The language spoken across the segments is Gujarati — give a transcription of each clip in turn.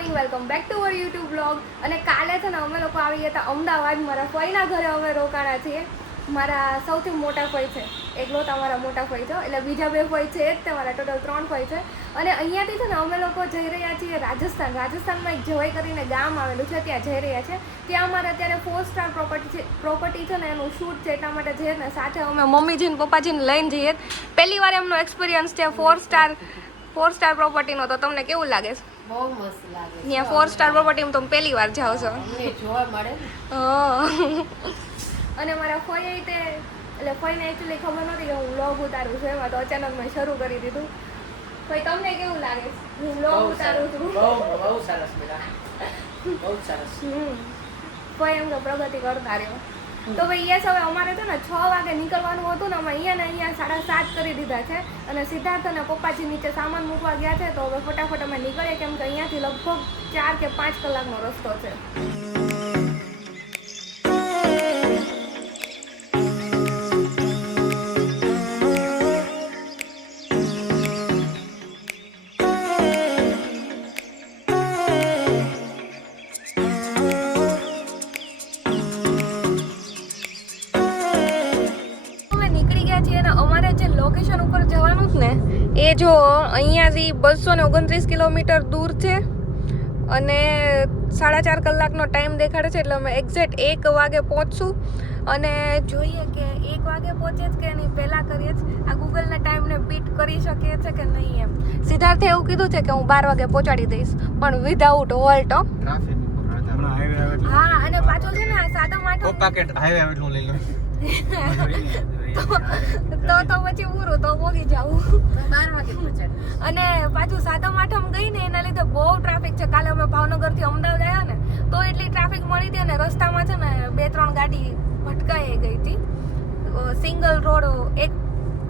Morning welcome back to our YouTube blog અને કાલે છે ને અમે લોકો આવી ગયા હતા અમદાવાદ. મારા ફઈના ઘરે અમે રોકાણા છીએ. મારા સૌથી મોટા ફઈ છે. એકલો તમારા મોટા ફઈ છે. એટલે બીજા બે ફઈ છે જ. તમારા ટોટલ ત્રણ ફઈ છે. અને અહીંયાથી છે ને અમે લોકો જઈ રહ્યા છીએ રાજસ્થાન. રાજસ્થાનમાં એક જવાઈ કરીને ગામ આવેલું છે. ત્યાં જઈ રહ્યા છે. ત્યાં અમારે અત્યારે ફોર સ્ટાર પ્રોપર્ટી છે પ્રોપર્ટી છે ને એનું શૂટ છે. એટલા માટે જઈએ ને સાથે અમે મમ્મીજીને પપ્પાજીને લઈને જઈએ. પહેલી વાર એમનો એક્સપિરિયન્સ છે ફોર સ્ટાર ફોર સ્ટાર પ્રોપર્ટીનો તો તમને કેવું લાગે? છે બહુ મસ્ત લાગે ત્યાં ફોર સ્ટાર પ્રોપર્ટીમાં તમે પહેલી વાર જાઓ છો. અમને જોવા મળે અને મારા ફોઈ તે એટલે ફોઈને એકચ્યુઅલી ખબર નહોતી કે હું વ્લોગ ઉતારું છું એમાં તો અચાનક મેં શરૂ કરી દીધું. ફોઈ તમને કેવું લાગે? હું વ્લોગ ઉતારું છું. બહુ બહુ સરસ બેટા. બહુ સરસ. હમ. ફોઈ એમ તો પ્રગતિ કરતા રહ્યો. તો ભાઈ યસ હવે અમારે છે ને છ વાગે નીકળવાનું હતું ને અમે અહીંયા ને અહીંયા સાડા સાત કરી દીધા છે. અને સિદ્ધાર્થ અને પપ્પાજી નીચે સામાન મૂકવા ગયા છે તો હવે ફટાફટ અમે નીકળીએ કેમ કે અહીંયાથી લગભગ ચાર કે પાંચ કલાકનો રસ્તો છે. એ જો અહીંયાથી બસો ને ઓગણત્રીસ કિલોમીટર દૂર છે અને સાડા ચાર કલાકનો ટાઈમ દેખાડે છે એટલે અમે એક્ઝેક્ટ એક વાગે પહોંચશું. અને જોઈએ કે એક વાગે પહોંચે જ કે એની પહેલાં કરીએ જ. આ ગૂગલના ટાઈમને બીટ કરી શકીએ છે કે નહીં એમ? સિદ્ધાર્થે એવું કીધું છે કે હું બાર વાગે પહોંચાડી દઈશ પણ વિધાઉટ હોલ્ટ હા. અને પાછો છે ને સાદો માટો કોપા હાઈવે એટલે હું લઈ લઉં. તો તો પછી પૂરું તો ભોગી જાવું બાર વાગે પહોંચાડે અને પાછું સાતમ આઠમ ગઈ ને એના લીધે બહુ ટ્રાફિક છે. કાલે અમે ભાવનગરથી અમદાવાદ આવ્યા ને તો એટલી ટ્રાફિક મળી હતી અને રસ્તામાં છે ને બે ત્રણ ગાડી ભટકાઈ ગઈ હતી. સિંગલ રોડ એક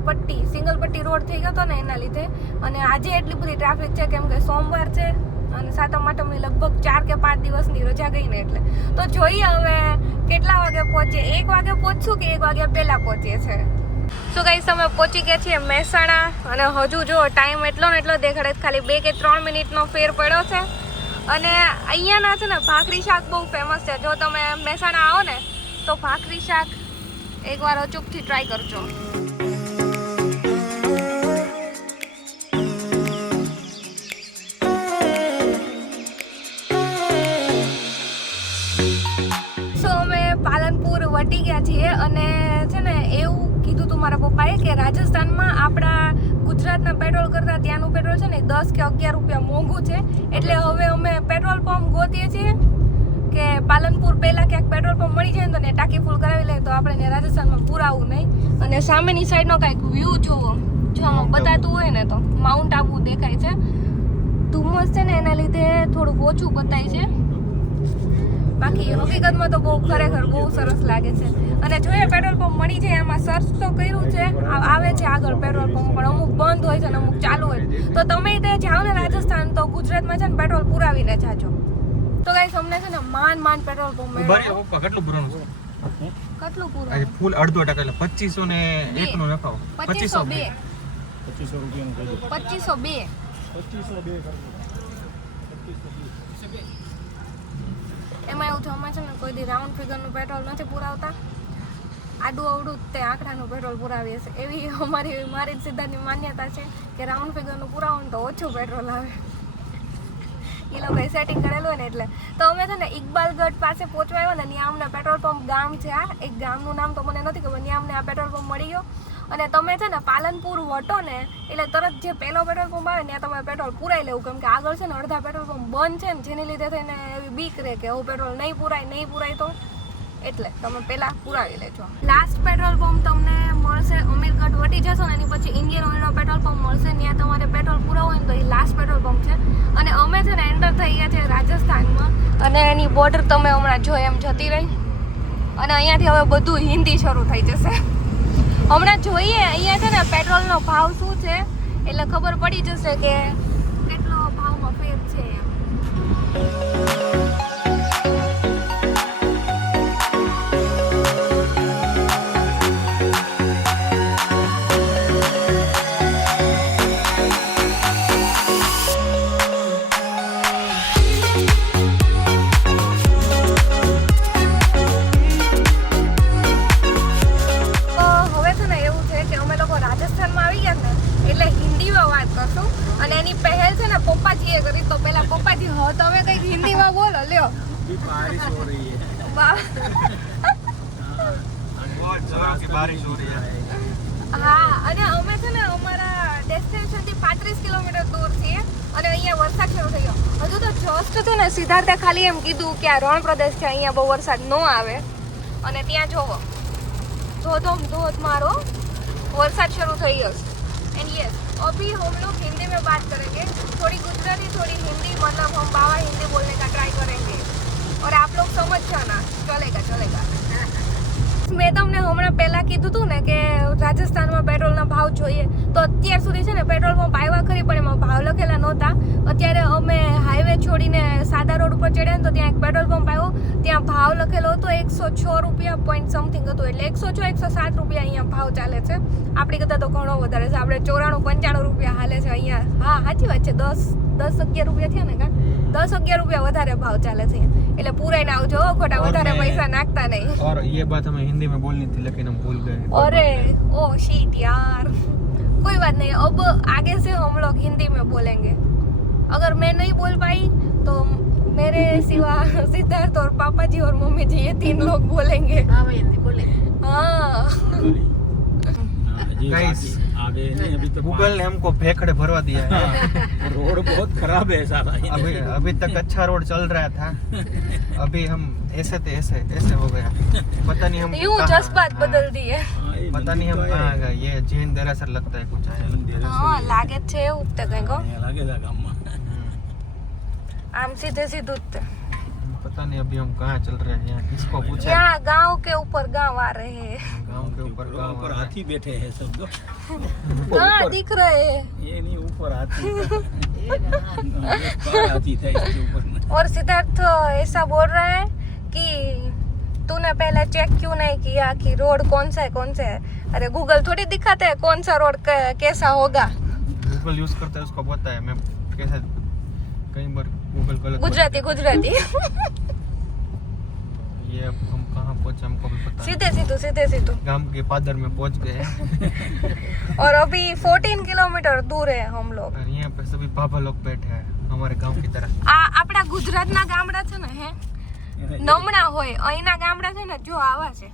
પટ્ટી સિંગલ પટ્ટી રોડ થઈ ગયો હતો ને એના લીધે. અને આજે એટલી બધી ટ્રાફિક છે કેમ કે સોમવાર છે. અને સાતમ આઠમની લગભગ ચાર કે પાંચ દિવસની રજા ગઈ ને એટલે. તો જોઈએ હવે કેટલા વાગે પહોંચીએ. એક વાગે પહોંચશું કે એક વાગ્યા પહેલાં પહોંચીએ છે? સો ગાઈસ અમે પહોંચી ગયા છીએ મહેસાણા અને હજુ જો ટાઈમ એટલો ને એટલો દેખાડે ખાલી બે કે ત્રણ મિનિટનો ફેર પડ્યો છે. અને અહીંયાના છે ને ભાખરી શાક બહુ ફેમસ છે. જો તમે મહેસાણા આવો ને, તો ભાખરી શાક એકવાર અચૂકથી ટ્રાય કરજો. કીધું મારા પપ્પાએ કે રાજસ્થાનમાં આપણા ગુજરાતના પેટ્રોલ કરતાં ત્યાંનું પેટ્રોલ છે ને દસ કે અગિયાર રૂપિયા મોંઘું છે. એટલે હવે અમે પેટ્રોલ પંપ ગોતીએ છીએ કે પાલનપુર પહેલાં ક્યાંક પેટ્રોલ પંપ મળી જાય ને તો ને ટાંકી ફૂલ કરાવી લે તો આપણે ને રાજસ્થાનમાં પૂરાવું નહીં. અને સામેની સાઈડનો કાંઈક વ્યૂ જોવો જો આમાં બતાતું હોય ને તો. માઉન્ટ આબુ દેખાય છે. ધુમ્મસ છે ને એના લીધે થોડુંક ઓછું બતાય છે. બાકી હકીકતમાં તો બહુ ખરેખર બહુ સરસ લાગે છે. અને જોઈએ પેટ્રોલ પંપ મળી જાય એમાં સર્ચ તો કર્યું છે આવે છે આગળ પેટ્રોલ પંપ પણ અમુક બંધ હોય છે અને અમુક ચાલુ હોય. તો તમે તે જાઓ ને રાજસ્થાન તો ગુજરાતમાં છે ને પેટ્રોલ પુરાવીને જાજો. તો ગાઈસ અમને છે ને માન માન પેટ્રોલ પંપ મળ્યો. કેટલું પુરાણું છે? કેટલું પૂરું ફૂલ અડધો ટકા એટલે પચીસો ને બે. એક નું નખાવો પચીસો બે. પચીસો રૂપિયા પચીસો બે. પચીસો બે. એમાં એવું છે છે ને કોઈ દી રાઉન્ડ ફિગરનું પેટ્રોલ નથી પુરાવતા. આડું અવડું તે આંકડાનું પેટ્રોલ પુરાવીએ છે એવી અમારી, મારી જ સિદ્ધાંતની માન્યતા છે કે રાઉન્ડ ફિગરનું પુરાવો તો ઓછું પેટ્રોલ આવે. એ લોકોએ સેટિંગ કરેલું ને એટલે. તો અમે છે ને ઇકબાલગઢ પાસે પહોંચવા આવ્યા ને ત્યાં અમને પેટ્રોલ પંપ ગામ છે આ. એક ગામનું નામ તો મને નથી ખબર, ત્યાં અમને આ પેટ્રોલ પંપ મળી ગયો. અને તમે છે ને પાલનપુર વટો ને, એટલે તરત જે પહેલો પેટ્રોલ પંપ આવે ને તમારે પેટ્રોલ પુરાઈ લેવું. કેમ કે આગળ છે ને અડધા પેટ્રોલ પંપ બંધ છે ને, જેની લીધે થઈને એવી બીક રહે કે હું પેટ્રોલ નહીં પુરાય નહીં પુરાય તો? એટલે તમે પહેલાં પુરાવી લેજો. લાસ્ટ પેટ્રોલ પંપ તમને મળશે અમીરગઢ વટી જશો ને, એની પછી ઇન્ડિયન ઓઇલનો પેટ્રોલ પંપ મળશે, ત્યાં તમારે પેટ્રોલ પુરાવું હોય ને, તો એ લાસ્ટ પેટ્રોલ પંપ છે. અને અમે છે ને એન્ટર થઈ ગયા છે રાજસ્થાનમાં. અને એની બોર્ડર તમે હમણાં જો એમ જતી રહી. અને અહીંયાથી હવે બધું હિન્દી શરૂ થઈ જશે. હમણાં જોઈએ અહીંયા છે ને પેટ્રોલનો ભાવ શું છે? એટલે ખબર પડી જશે કે પેલા પપ્પા થી, હો, તમે કંઈક હિન્દી માં બોલો, લ્યો. બારિશ હો હા અને અમે છે ને અમારા ડેસ્ટિનેશનથી પાંત્રીસ કિલોમીટર દૂર છીએ અને અહીંયા વરસાદ શરૂ થઈ ગયો હજુ તો જસ્ટ છે ને સિદ્ધાર્થે ખાલી એમ કીધું કે આ રણ પ્રદેશ છે, અહીંયા બહુ વરસાદ ન આવે. અને ત્યાં જોવો. ધોધમ ધોધ મારો વરસાદ શરૂ થઈ ગયો એન્ડ યસ अभी हम लोग हिंदी में बात करेंगे थोड़ी गुजराती थोड़ी हिंदी मतलब हम बाबा हिंदी बोलने का ट्राई करेंगे और आप लोग समझ जाना चलेगा चलेगा મેં તમને હમણાં પહેલા કીધું હતું ને કે રાજસ્થાનમાં પેટ્રોલના ભાવ જોઈએ તો અત્યાર સુધી છે ને પેટ્રોલ પંપ આવ્યા ખરી પણ એમાં ભાવ લખેલા નહોતા અત્યારે અમે હાઈવે છોડીને સાદા રોડ ઉપર ચડ્યા ને તો ત્યાં એક પેટ્રોલ પંપ આવ્યો ત્યાં ભાવ લખેલો હતો એકસો છ રૂપિયા પોઈન્ટ સમથિંગ હતું એટલે એકસો છ એકસો સાત રૂપિયા અહીંયા ભાવ ચાલે છે આપણી કરતાં તો ઘણો વધારે છે આપણે ચોરાણું પંચાણું રૂપિયા હાલે છે અહીંયા હા સાચી વાત છે દસ દસ અગિયાર રૂપિયા થયા ને કા દસ અગિયાર રૂપિયા વધારે ભાવ ચાલે છે એટલે પૂરાઈને આવજો હો, ખોટા और વધારે मैं- પૈસા નાખતા નહીં और ये बात हमें हिंदी में बोलनी थी लेकिन हम भूल गए अरे ओ शीट यार कोई बात नहीं अब आगे से हम लोग हिंदी में बोलेंगे। अगर मैं नहीं बोल पाई तो मेरे सिवा सिद्धार्थ और पापा जी और मम्मी जी ये तीन लोग बोलेंगे। हाँ भाई हिंदी बोले हाँ। जी आगे नहीं अभी तो गूगल ने हमको फेंकड़े भरवा दिया है। रोड बहुत खराब है सारा। अभी अभी तक अच्छा रोड चल रहा था। अभी हम ऐसे थे ऐसे ऐसे हो गया। पता नहीं हम यूँ जज्बात हाँ, बदल दिए। हाँ, ये पता नहीं हम मंदिर तो कहाँ है। गए ये जैन दरासर लगता है कुछ है जैन देरस હા है। લાગે જ છે એવું જ તે કંઈક હો. અહીંયા લાગેલા ગામમાં આમ સીધે સીધું જ તે. पता नहीं अभी हम कहाँ चल रहे हैं यहाँ किसको पूछा यहाँ गांव के ऊपर गांव आ रहे हैं गांव के ऊपर रोड गांव पर आ रहा है। हाथी बैठे हैं सब लोग कहाँ ऊपर- दिख रहे हैं ये नहीं ऊपर हाथी कार हाथी था इसके ऊपर और सिद्धार्थ ऐसा बोल रहा है कि तूने पहले चेक क्यों नहीं किया कि रोड कौन सा है कौन सा है अरे गूगल थोड़ी दिखाते हैं कौन सा रोड क- कैसा होगा गूगल यूज करता है उसको पता है मैं कैसे कई बार गूगल गलत गुजराती गुजराती ये अब हम कहाँ पहुँचे हमको भी पता नहीं सीधे सीधू सीधे सीधू गांव के पादर में पहुँच गए हैं और अभी 14 કિલોમીટર દૂર है हम लोग और यहाँ पे सभी पापा लोग बैठे हैं हमारे गांव की तरह આ આપણા ગુજરાતના ગામડા છે ને હે નમણા હોય અહીંના ગામડા છે ને જો આવા છે.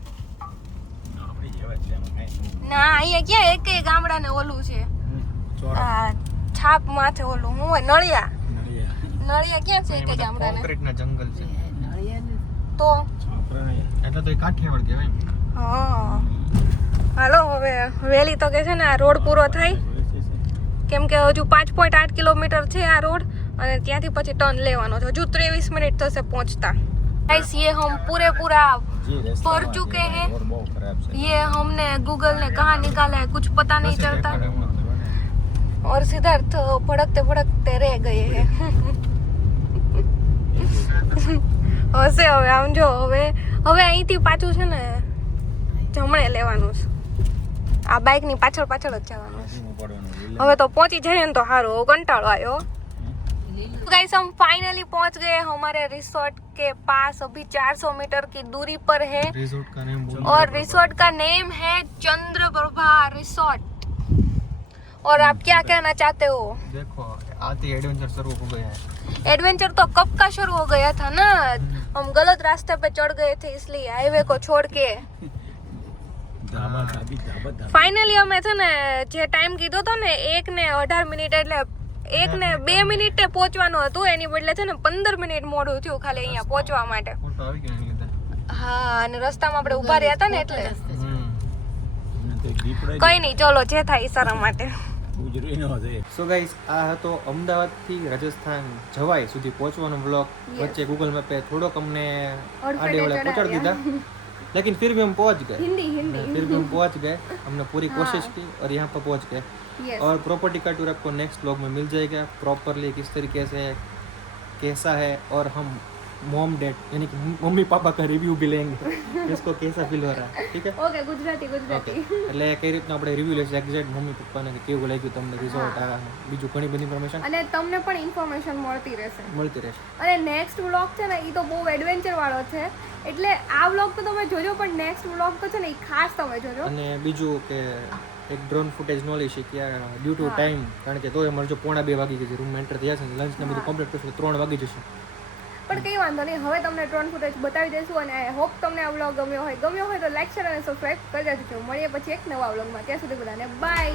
ના અહીંયા ક્યાં એકેય ગામડાને ઓલું છે? આ છાપ માથે ઓલું હું હોય નળિયા. નળિયા. ક્યાં છે એકેય ગામડાને? કોન્ક્રીટના જંગલ છે. તો? એટલે તો કાઠિયાવાડ કહેવાય હા. હાલો હવે વહેલી કે છે ને આ રોડ પૂરો થાય. કેમ કે હજુ પાંચ પોઈન્ટ આઠ કિલોમીટર છે આ રોડ અને ત્યાંથી પછી ટર્ન લેવાનો છે. હજુ ત્રેવીસ મિનિટ થશે પહોંચતા. गाइस ये हम पूरे पूरा જે રસ્તા ભર ચુકે हैं રોડ બહુ ખરાબ છે ये हमने गूगल ने कहाँ निकाला है कुछ पता नहीं બસ એ चलता દેખાડે और सिद्धार्थ भड़कते भड़कते रह गए हैं હશે હવે આમ જો હવે હવે અહીંથી પાછું છે ને જમણે લેવાનું છે આ બાઇકની પાછળ પાછળ જ જવાનું છે ધીમું પડવાનું. હવે તો પહોંચી જઈએ ને તો સારું કંટાળો આવ્યો गाइस हम फाइनली पहुंच गए हमारे रिसोर्ट के पास अभी 400 मीटर की दूरी पर है रिजोर्ट का नेम बोलो और रिसोर्ट का नेम है चंद्रप्रभा रिसोर्ट और आप क्या कहना चाहते हो देखो आती एडवेंचर शुरू हो गया है एडवेंचर तो कब का शुरू हो गया था ना हम गलत रास्ते पे चढ़ गए थे इसलिए हाईवे को छोड़ के ધાબા ધાબી ધાબા ધાબી. ફાઇનલી અમે છે ને જે ટાઈમ કીધો હતો ને એક ને અઢાર મિનિટ એટલે એક ને બે મિનિટે પહોંચવાનું હતું એની બદલે છે ને પંદર મિનિટ મોડું થયું ખાલી અહીંયા પહોંચવા માટે. હા અને રસ્તામાં આપણે ઊભા રહ્યા હતા ને એટલે. કઈ નહીં ચલો જે થાય ઈશારા માટે. સો ગાઈસ આ હતો અમદાવાદથી રાજસ્થાન જવાય સુધી પહોંચવાનો બ્લોક વચ્ચે ગૂગલ મેપે થોડોક અમને આડે વડે પહોંચાડી દીધા. लेकिन फिर भी हम पहुँच गए। हिंदी हिंदी। फिर भी हम पहुँच गए हमने पूरी कोशिश की और यहाँ पर पहुँच गए। और प्रॉपर्टी का टूर आपको नेक्स्ट ब्लॉग में मिल जाएगा। प्रॉपरली किस तरीके से कैसा है और हम मॉम डैड यानी कि मम्मी पापा का रिव्यू भी लेंगे इसको कैसा फील हो रहा है ठीक है ઓકે ગુજરાતી ઓકે ગુજરાતી એટલે કઈ રીતના આપણે રિવ્યુ લેશે એક્ઝેક્ટ મમ્મી પપ્પાને કે કેવું લાગ્યું તમને રિઝોર્ટ આ બીજું ઘણી બધી ઇન્ફોર્મેશન અને તમને પણ ઇન્ફોર્મેશન મળતી રહેશે મળતી રહેશે અને નેક્સ્ટ વ્લોગ છે ને એ તો બહુ એડવેન્ચર વાળો છે એટલે આ વ્લોગ તો તમે જોજો પણ નેક્સ્ટ વ્લોગ તો છે ને એ ખાસ તમે જોજો અને બીજું કે એક ડ્રોન ફૂટેજ ન લઈ શકીએ ડ્યુ ટુ ટાઈમ કારણ કે તોય અમારે જો પોણા બે વાગી ગઈ છે રૂમ એન્ટર થયા છે લંચ ને બધું કમ્પ્લીટ કરશું તો ત્રણ વાગી જશે પણ કંઈ વાંધો નહીં. હવે તમને ડ્રોન ફૂટેજ બતાવી દઈશું અને આઈ હોપ તમને આ વ્લોગ ગમ્યો હોય. ગમ્યો હોય તો લાઈક શેર અને સબસ્ક્રાઈબ કરી દેજો. મળીએ પછી એક નવા વ્લોગમાં ત્યાં સુધી બધાને બાય